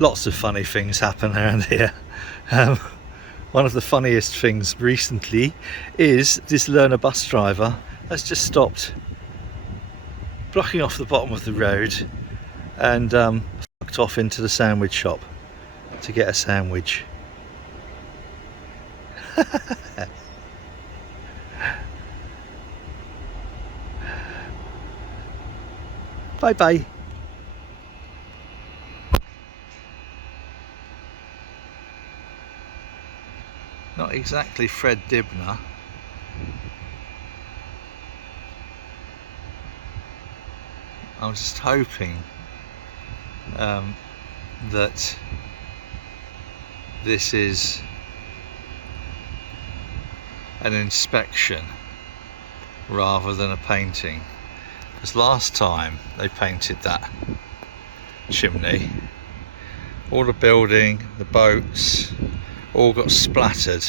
Lots of funny things happen around here. One of the funniest things recently is this learner bus driver has just stopped blocking off the bottom of the road and fucked off into the sandwich shop to get a sandwich. Bye bye. Not exactly Fred Dibner. I'm just hoping that this is an inspection rather than a painting, because last time they painted that chimney, all the building, the boats, all got splattered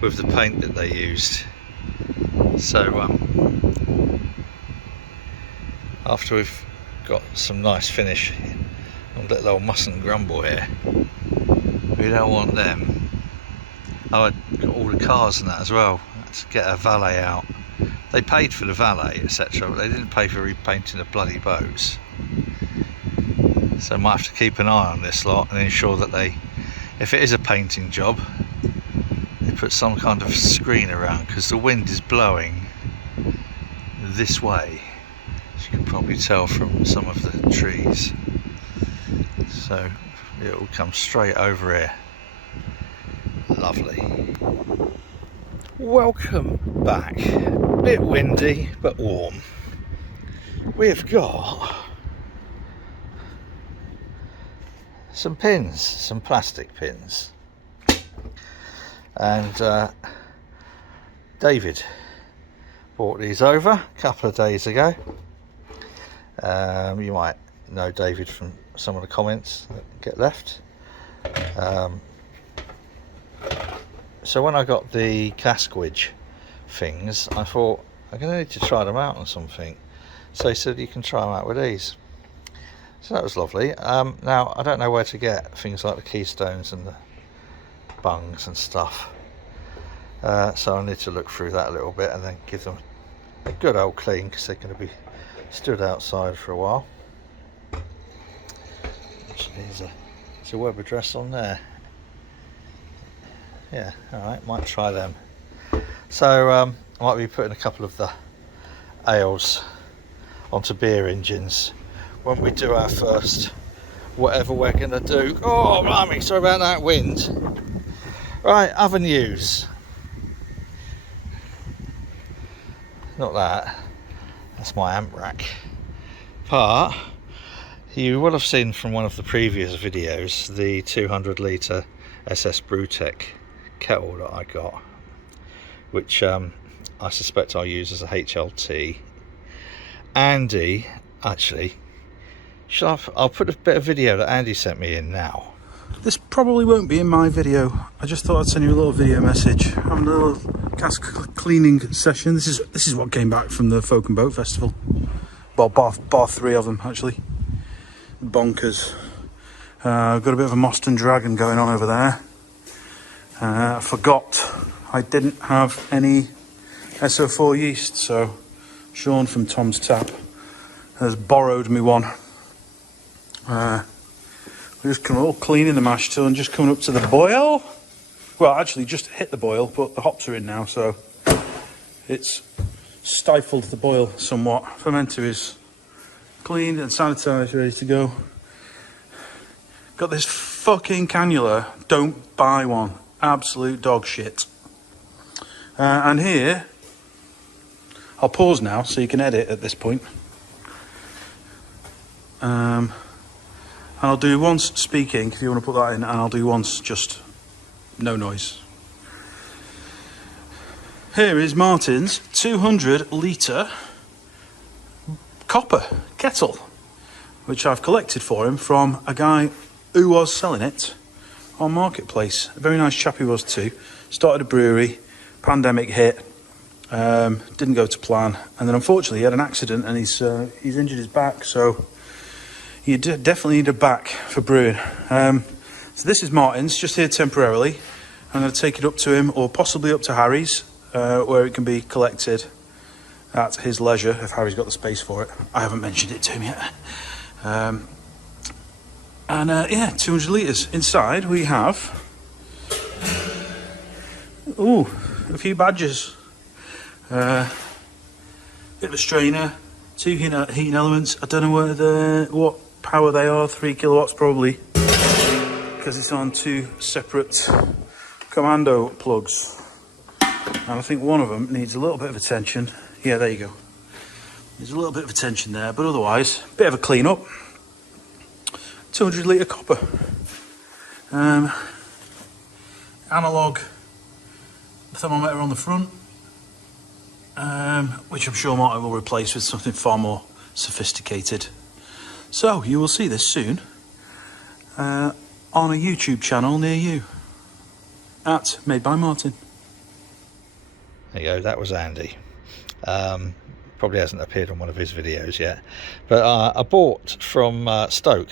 with the paint that they used. So after we've got some nice finish on little old mustn't grumble here, we don't want them. I got all the cars and that as well. Let's get a valet out. They paid for the valet, etc., but they didn't pay for repainting the bloody boats. So I might have to keep an eye on this lot and ensure that they, if it is a painting job, they put some kind of screen around, because the wind is blowing this way, as you can probably tell from some of the trees. So it will come straight over here. Lovely. Welcome back. Bit windy but warm. We've got some pins, some plastic pins, and David brought these over a couple of days ago. You might know David from some of the comments that get left. So when I got the cask wedge things, I thought I'm going to need to try them out on something. So he said you can try them out with these. So that was lovely. Now I don't know where to get things like the keystones and the bungs and stuff. So I need to look through that a little bit and then give them a good old clean, because they're going to be stood outside for a while. Actually, there's a web address on there. Yeah, alright, might try them. So I might be putting a couple of the ales onto beer engines when we do our first whatever we're going to do. Oh, blimey, sorry about that wind. Right, other news. Not that. That's my amp rack. But you will have seen from one of the previous videos the 200 litre SS Brewtech kettle that I got, which I suspect I'll use as a HLT. Andy, actually, I'll put a bit of video that Andy sent me in now. This probably won't be in my video. I just thought I'd send you a little video message. Having a little cask cleaning session. This is what came back from the Folk and Boat Festival. Well, bar 3 of them actually. Bonkers. Got a bit of a Moston Dragon going on over there. I forgot I didn't have any SO4 yeast, so Sean from Tom's Tap has borrowed me one. We're just coming all cleaning the mash tun, just coming up to the boil. Well, actually just hit the boil, but the hops are in now, so it's stifled the boil somewhat. Fermenter is cleaned and sanitised, ready to go. Got this fucking cannula. Don't buy one. Absolute dog shit. And here, I'll pause now so you can edit at this point. And I'll do once speaking, if you want to put that in, and I'll do once just no noise. Here is Martyn's 200 litre copper kettle, which I've collected for him from a guy who was selling it on Marketplace. A very nice chap he was too. Started a brewery, pandemic hit, didn't go to plan, and then unfortunately he had an accident and he's injured his back, so You definitely need a back for brewing. So this is Martyn's, just here temporarily. I'm going to take it up to him, or possibly up to Harry's, where it can be collected at his leisure, if Harry's got the space for it. I haven't mentioned it to him yet. Yeah, 200 litres. Inside we have, a few badges. Bit of a strainer, 2 heating elements. I don't know what power they are, 3 kilowatts probably, because it's on 2 separate commando plugs. And I think one of them needs a little bit of attention. Yeah, there you go. There's a little bit of attention there, but otherwise, bit of a clean up. 200 litre copper. Analog thermometer on the front, which I'm sure Martyn will replace with something far more sophisticated. So you will see this soon on a YouTube channel near you at MadeByMartyn. There you go, that was Andy. Probably hasn't appeared on one of his videos yet, but I bought from Stoke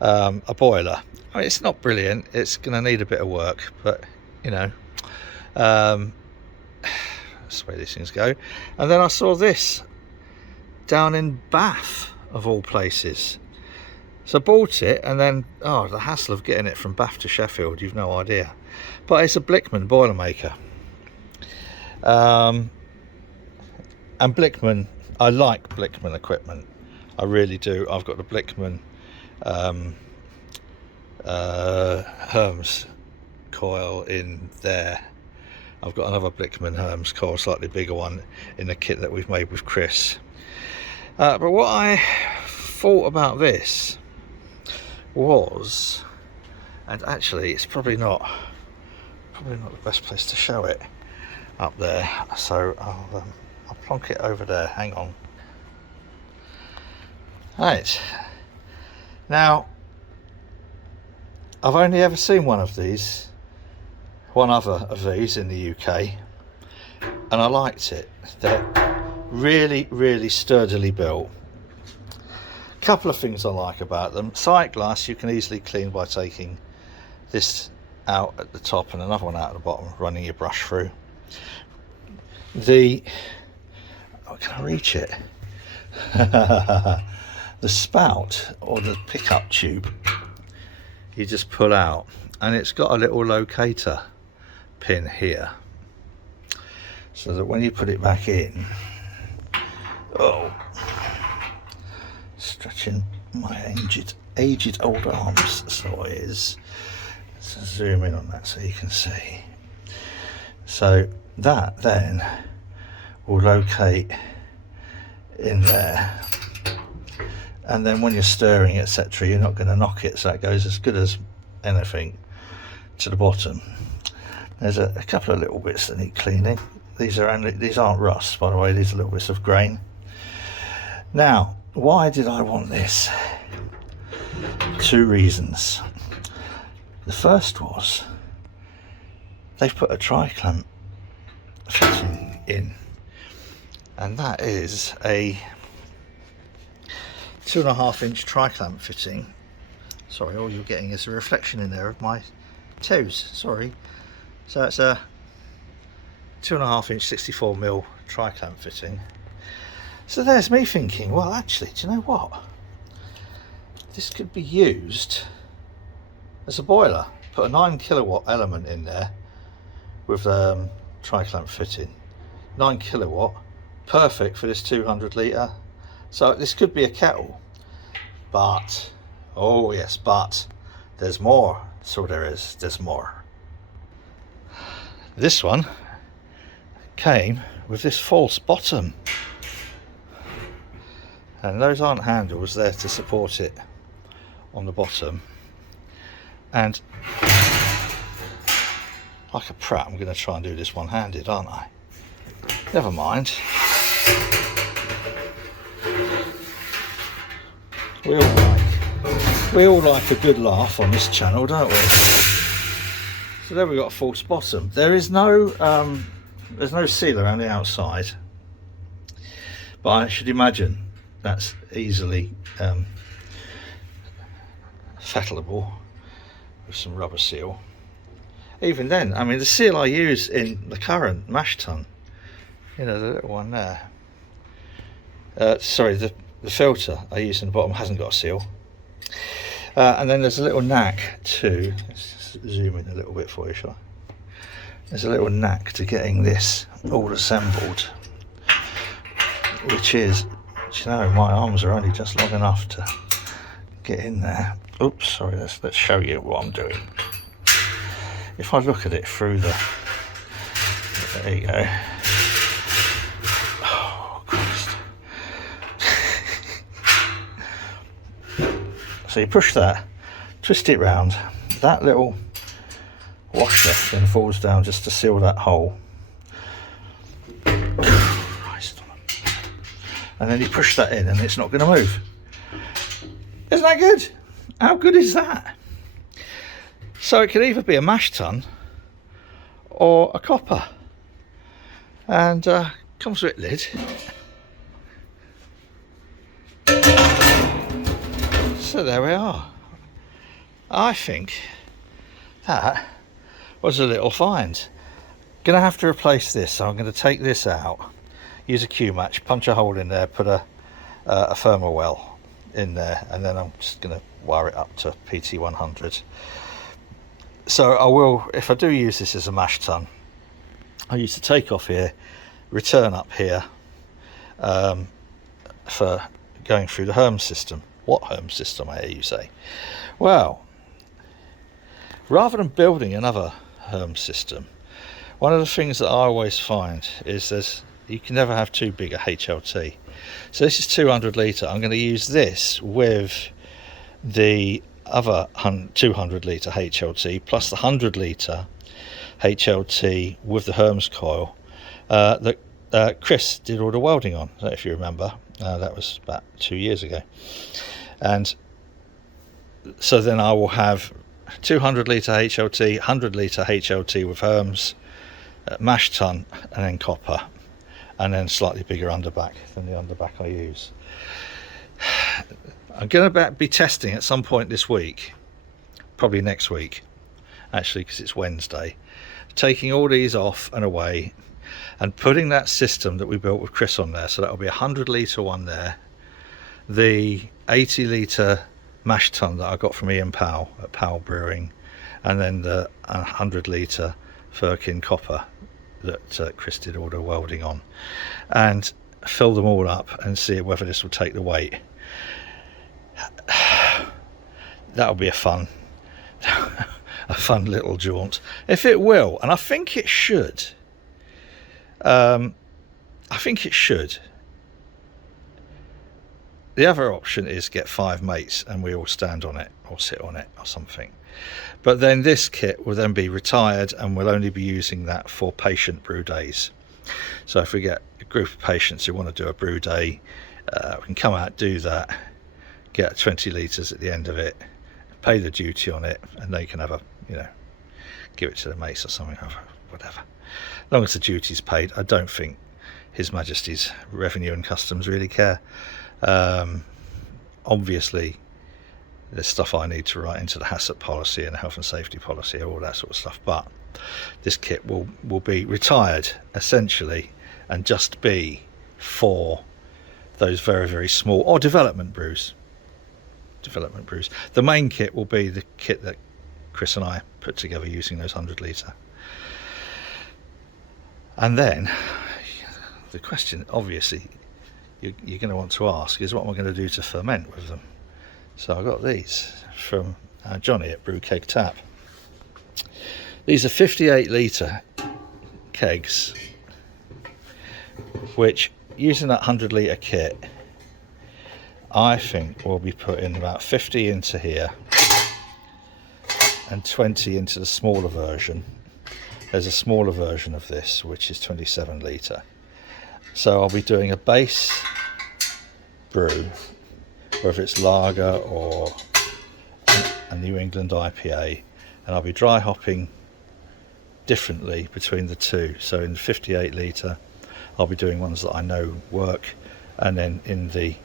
a boiler. I mean, it's not brilliant, it's going to need a bit of work, but you know, that's the way these things go. And then I saw this down in Bath, of all places. So I bought it, and then, the hassle of getting it from Bath to Sheffield, you've no idea. But it's a Blickman Boilermaker. And Blickman, I like Blickman equipment. I really do. I've got the Blickman Herms coil in there. I've got another Blickman Herms coil, slightly bigger one, in the kit that we've made with Chris. But what I thought about this was, and actually it's probably not the best place to show it up there, so I'll plonk it over there. Hang on. Right, now I've only ever seen one other of these in the UK, and I liked it. They're really, really sturdily built. A couple of things I like about them: sight glass you can easily clean by taking this out at the top and another one out at the bottom, running your brush through. Can I reach it? The spout, or the pickup tube, you just pull out, and it's got a little locator pin here, so that when you put it back in, stretching my aged old arms, so it is. So zoom in on that so you can see. So that then will locate in there, and then when you're stirring, etc., you're not going to knock it, so it goes as good as anything to the bottom. There's a couple of little bits that need cleaning. These aren't rust, by the way. These are little bits of grain. Now, why did I want this? 2 reasons. The first was they've put a tri-clamp fitting in, and that is a 2.5-inch tri-clamp fitting. Sorry, all you're getting is a reflection in there of my toes, sorry. So it's a 2.5-inch 64mm tri-clamp fitting. So there's me thinking, well, actually, do you know what, this could be used as a boiler. Put a 9 kilowatt element in there with tri-clamp fitting. 9 kilowatt, perfect for this 200 litre. So this could be a kettle, but oh yes, but there's more. So there's more. This one came with this false bottom, and those aren't handles there to support it on the bottom. And like a prat, I'm going to try and do this one-handed, aren't I? Never mind. We all like a good laugh on this channel, don't we? So there we got a false bottom. There is no there's no seal around the outside, but I should imagine that's easily fettleable with some rubber seal. Even then, I mean, the seal I use in the current mash tun, you know, the little one there, sorry, the filter I use in the bottom hasn't got a seal. And then there's a little knack to, let's just zoom in a little bit for you, shall I? There's a little knack to getting this all assembled, which is, you know, my arms are only just long enough to get in there. Oops, sorry, let's show you what I'm doing. If I look at it through the, there you go. Oh, Christ. So you push that, twist it round, that little washer then falls down just to seal that hole. Christ. And then you push that in and it's not going to move. Isn't that good? How good is that? So it could either be a mash tun or a copper, and comes with a lid. So there we are. I think that was a little find. Gonna have to replace this, so I'm going to take this out, use a Q match, punch a hole in there, put a thermal well in there, and then I'm just going to wire it up to PT100. So I will, if I do use this as a mash tun, I use the take off here, return up here, for going through the Herm system. What Herm system, I hear you say? Well, rather than building another Herm system, one of the things that I always find is you can never have too big a HLT. So this is 200 litre. I'm going to use this with the other 200 litre HLT plus the 100 litre HLT with the Herms coil that Chris did all the welding on, if you remember. That was about 2 years ago. And so then I will have 200 litre HLT, 100 litre HLT with Herms, mash tun, and then copper, and then slightly bigger underback than the underback I use. I'm going to be testing at some point this week, probably next week actually, because it's Wednesday, taking all these off and away and putting that system that we built with Chris on there. So that'll be a 100 litre one there, the 80 litre mash tun that I got from Ian Powell at Powell Brewing, and then the 100 litre Firkin copper that Chris did all the welding on, and fill them all up and see whether this will take the weight. That'll be a fun little jaunt, if it will, and I think it should. The other option is get 5 mates and we all stand on it or sit on it or something, but then this kit will then be retired and we'll only be using that for patient brew days. So if we get a group of patients who want to do a brew day, we can come out, do that, get 20 litres at the end of it, pay the duty on it, and they can have a, you know, give it to the mates or something, whatever. As long as the duty's paid, I don't think His Majesty's Revenue and Customs really care. Obviously, there's stuff I need to write into the HACCP policy and the health and safety policy, all that sort of stuff, but this kit will be retired essentially and just be for those very, very small or development brews. The main kit will be the kit that Chris and I put together using those 100 litre. And then the question obviously you're going to want to ask is, what am I going to do to ferment with them? So I got these from Johnny at Brew Keg Tap. These are 58 litre kegs, which, using that 100 litre kit, I think we'll be putting about 50 into here and 20 into the smaller version. There's a smaller version of this which is 27 litre. So I'll be doing a base brew, whether it's lager or a New England IPA, and I'll be dry hopping differently between the two. So in the 58 litre I'll be doing ones that I know work, and then in the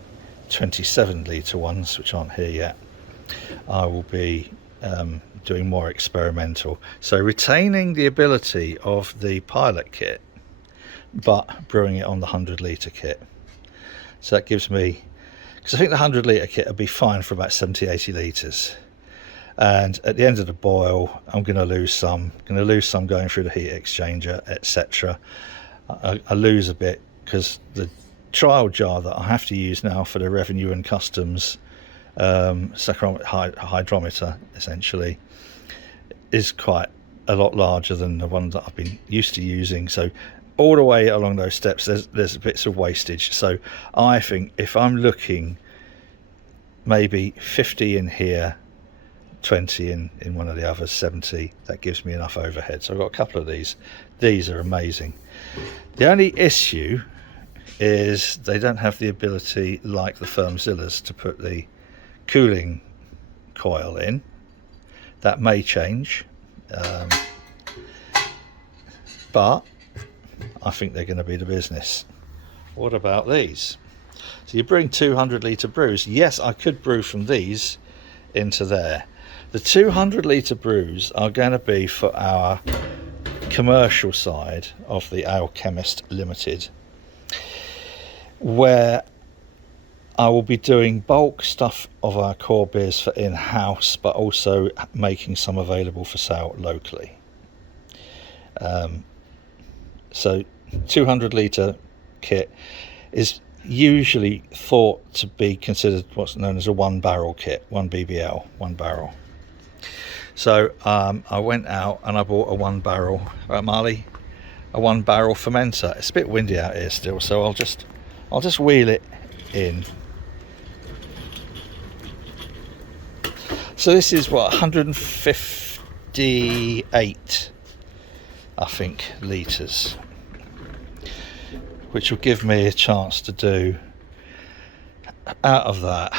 27 litre ones, which aren't here yet, I will be doing more experimental, so retaining the ability of the pilot kit but brewing it on the 100 litre kit. So that gives me, because I think the 100 litre kit will be fine for about 70-80 litres, and at the end of the boil I'm going to lose some going through the heat exchanger, etc. I lose a bit because the trial jar that I have to use now for the revenue and customs hydrometer essentially is quite a lot larger than the one that I've been used to using. So all the way along those steps there's bits of wastage. So I think if I'm looking maybe 50 in here, 20 in one of the others, 70, that gives me enough overhead. So I've got a couple of these are amazing. The only issue is they don't have the ability like the Firmzillas to put the cooling coil in. That may change, but I think they're going to be the business. What about these? So you bring 200 litre brews. Yes, I could brew from these into there. The 200 litre brews are going to be for our commercial side of the Ale Chemist Limited, where I will be doing bulk stuff of our core beers for in-house, but also making some available for sale locally. So 200 litre kit is usually thought to be considered what's known as a one barrel kit, 1 BBL, 1 barrel. So I went out and I bought a 1 barrel, right Marley? A 1 barrel fermenter. It's a bit windy out here still, so I'll just wheel it in. So this is what, 158, I think, litres, which will give me a chance to do out of that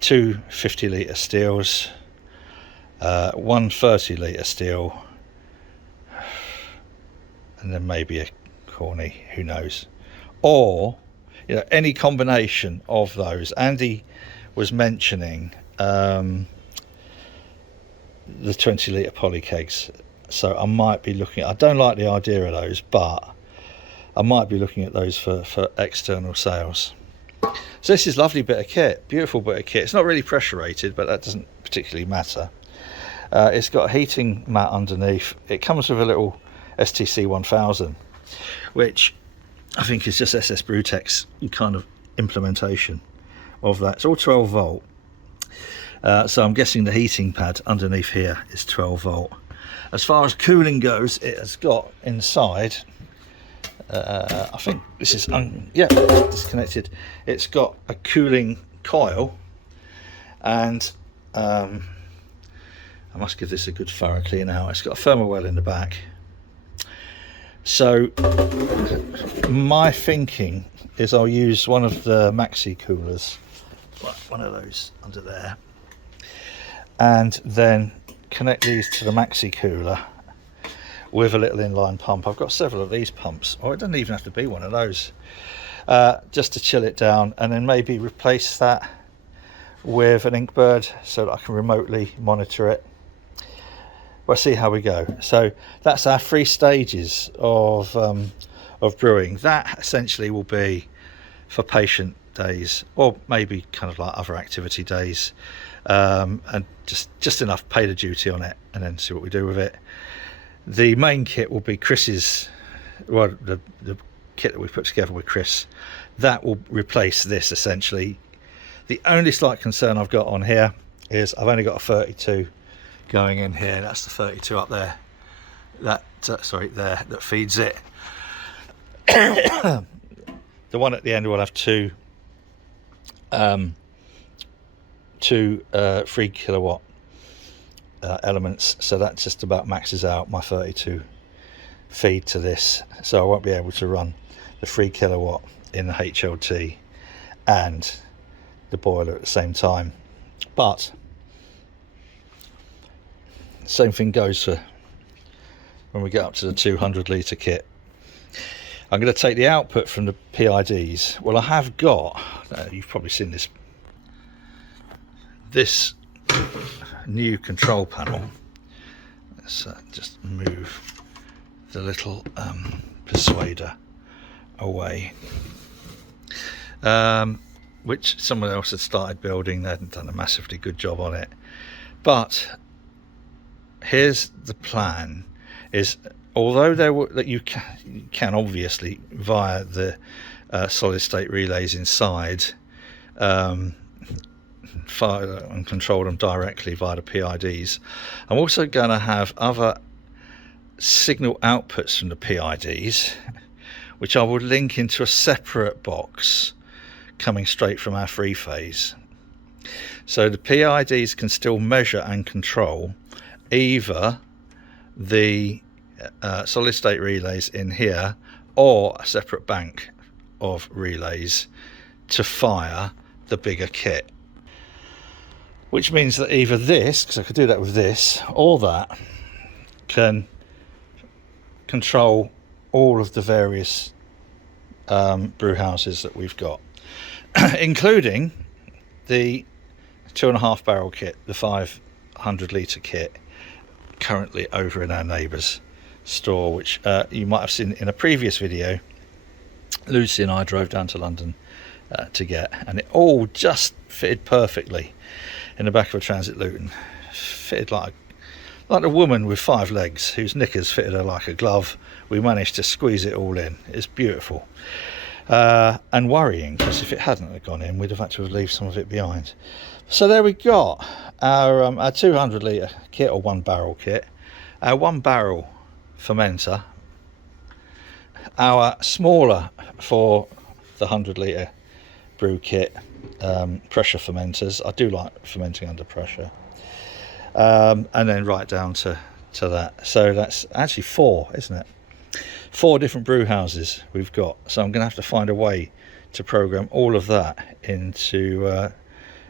2 50 litre steels, 1 30 litre steel, and then maybe a corny, who knows, or any combination of those. Andy was mentioning the 20 litre poly kegs, so I might be looking, I don't like the idea of those, but I might be looking at those for external sales. So this is a lovely bit of kit, beautiful bit of kit. It's not really pressure rated, but that doesn't particularly matter. It's got a heating mat underneath. It comes with a little STC 1000, which I think is just SS Brewtech's kind of implementation of that. It's all 12 volt. So I'm guessing the heating pad underneath here is 12 volt. As far as cooling goes, it has got inside, I think this is disconnected. It's got a cooling coil, and I must give this a good thorough clean out. It's got a thermal well in the back. So my thinking is I'll use one of the maxi coolers, one of those under there, and then connect these to the maxi cooler with a little inline pump. I've got several of these pumps, or it doesn't even have to be one of those, just to chill it down, and then maybe replace that with an Inkbird so that I can remotely monitor it. We'll see how we go. So that's our 3 stages of brewing. That essentially will be for patient days, or maybe kind of like other activity days, and just enough pay the duty on it, and then see what we do with it. The main kit will be Chris's, well, the kit that we put together with Chris. That will replace this essentially. The only slight concern I've got on here is I've only got a 32 going in here. That's the 32 up there. That there that feeds it. The one at the end will have two 3 kilowatt elements, so that just about maxes out my 32 feed to this, so I won't be able to run the 3 kilowatt in the HLT and the boiler at the same time. But same thing goes for when we get up to the 200 litre kit. I'm going to take the output from the PIDs. Well, I have got, you've probably seen this this new control panel, let's just move the little persuader away, which someone else had started building. They hadn't done a massively good job on it, but here's the plan. Is although that you can obviously via the solid state relays inside fire and control them directly via the PIDs, I'm also going to have other signal outputs from the PIDs, which I will link into a separate box coming straight from our three phase. So the PIDs can still measure and control either the solid state relays in here or a separate bank of relays to fire the bigger kit, which means that either this, because I could do that with this, or that can control all of the various brew houses that we've got, including the 2.5 barrel kit, the 500 litre kit, currently over in our neighbour's store, which you might have seen in a previous video. Lucy and I drove down to London to get, and it all just fitted perfectly in the back of a Transit Luton. Fitted like a woman with 5 legs whose knickers fitted her like a glove. We managed to squeeze it all in. It's beautiful, and worrying, because if it hadn't have gone in, we'd have had to leave some of it behind. So there we got our 200 litre kit, or 1 barrel kit, our 1 barrel fermenter, our smaller for the 100 litre brew kit pressure fermenters. I do like fermenting under pressure, and then right down to that. So that's actually 4, isn't it? 4 different brew houses we've got. So I'm going to have to find a way to program all of that into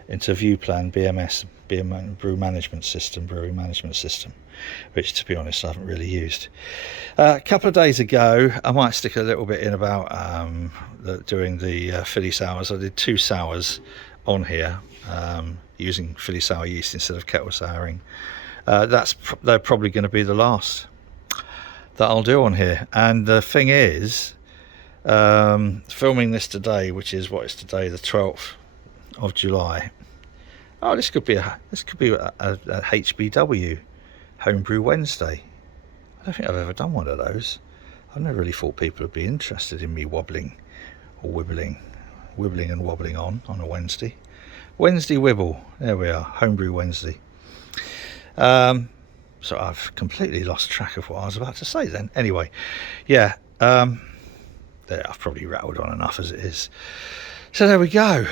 ViewPlan BMS, Brewing Management System, which, to be honest, I haven't really used. A couple of days ago, I might stick a little bit in about doing the Philly sours. I did 2 sours on here using Philly sour yeast instead of kettle souring. They're probably going to be the last that I'll do on here. And the thing is, filming this today, which is what is today, the 12th of July. Oh, this could be a HBW, Homebrew Wednesday. I don't think I've ever done one of those. I never really thought people would be interested in me wobbling or wibbling and wobbling on a Wednesday. Wednesday Wibble. There we are, Homebrew Wednesday. So I've completely lost track of what I was about to say then. Anyway, yeah, there, I've probably rattled on enough as it is. So there we go.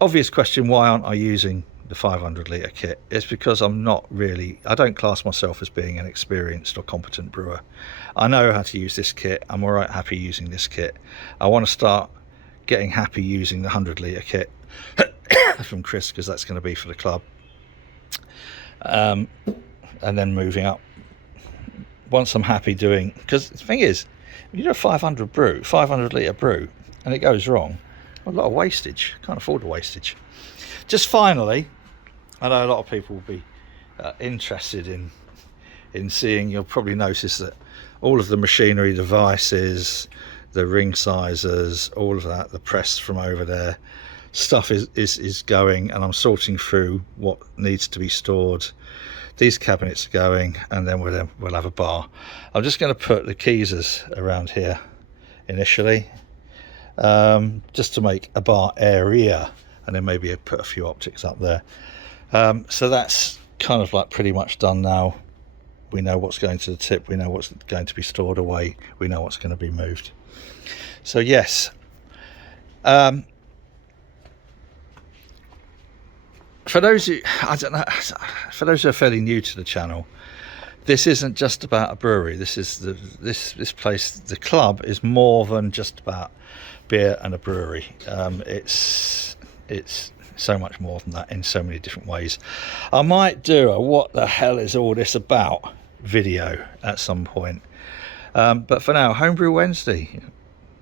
Obvious question, why aren't I using the 500 litre kit? It's because I don't class myself as being an experienced or competent brewer. I know how to use this kit. I'm all right happy using this kit. I want to start getting happy using the 100 litre kit from Chris, because that's going to be for the club. And then moving up once I'm happy doing, because the thing is, if you do a 500 litre brew and it goes wrong, a lot of wastage. Can't afford the wastage. Just finally, I know a lot of people will be interested in seeing, you'll probably notice that all of the machinery devices, the ring sizers, all of that, the press from over there, stuff is going, and I'm sorting through what needs to be stored. These cabinets are going, and then we'll have a bar. I'm just going to put the keysers around here initially, just to make a bar area, and then maybe put a few optics up there. So that's kind of like pretty much done now. We know what's going to the tip, we know what's going to be stored away, we know what's going to be moved. So yes, for those who are fairly new to the channel, this isn't just about a brewery. This place, the club, is more than just about beer and a brewery. It's so much more than that in so many different ways. I might do a what the hell is all this about video at some point, but for now, Homebrew Wednesday.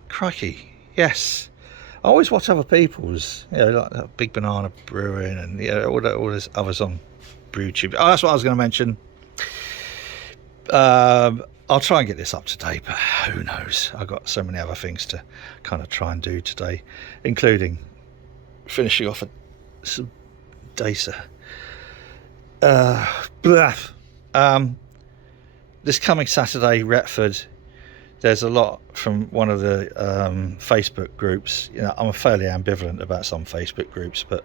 Crikey, yes, I always watch other people's, you know, like that Big Banana Brewing and, you know, all those others on BrewTube. Oh, that's what I was going to mention. I'll try and get this up to date, but who knows? I've got so many other things to kind of try and do today, including finishing off some Dacer. This coming Saturday, Retford, there's a lot from one of the Facebook groups. You know, I'm fairly ambivalent about some Facebook groups, but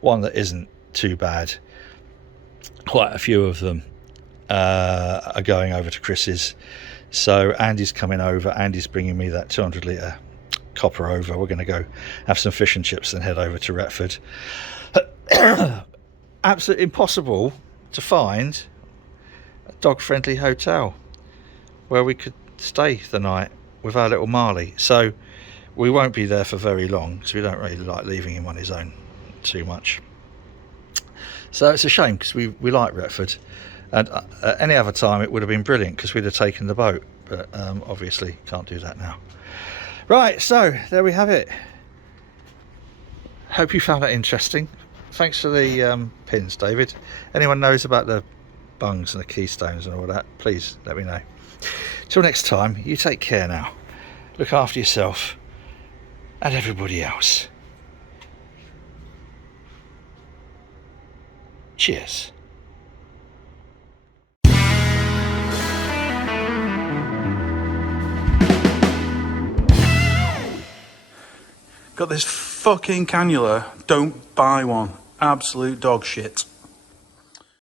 one that isn't too bad, quite a few of them are going over to Chris's. So Andy's coming over. Andy's bringing me that 200 litre copper over. We're going to go have some fish and chips and head over to Retford. Absolutely impossible to find a dog-friendly hotel where we could stay the night with our little Marley. So we won't be there for very long because we don't really like leaving him on his own too much. So it's a shame because we like Retford, and at any other time it would have been brilliant because we'd have taken the boat, but obviously can't do that now. Right, so there we have it. Hope you found that interesting. Thanks for the pins, David. Anyone knows about the bungs and the keystones and all that, please let me know. Till next time, you take care now. Look after yourself and everybody else. Cheers. Got this fucking cannula. Don't buy one. Absolute dog shit.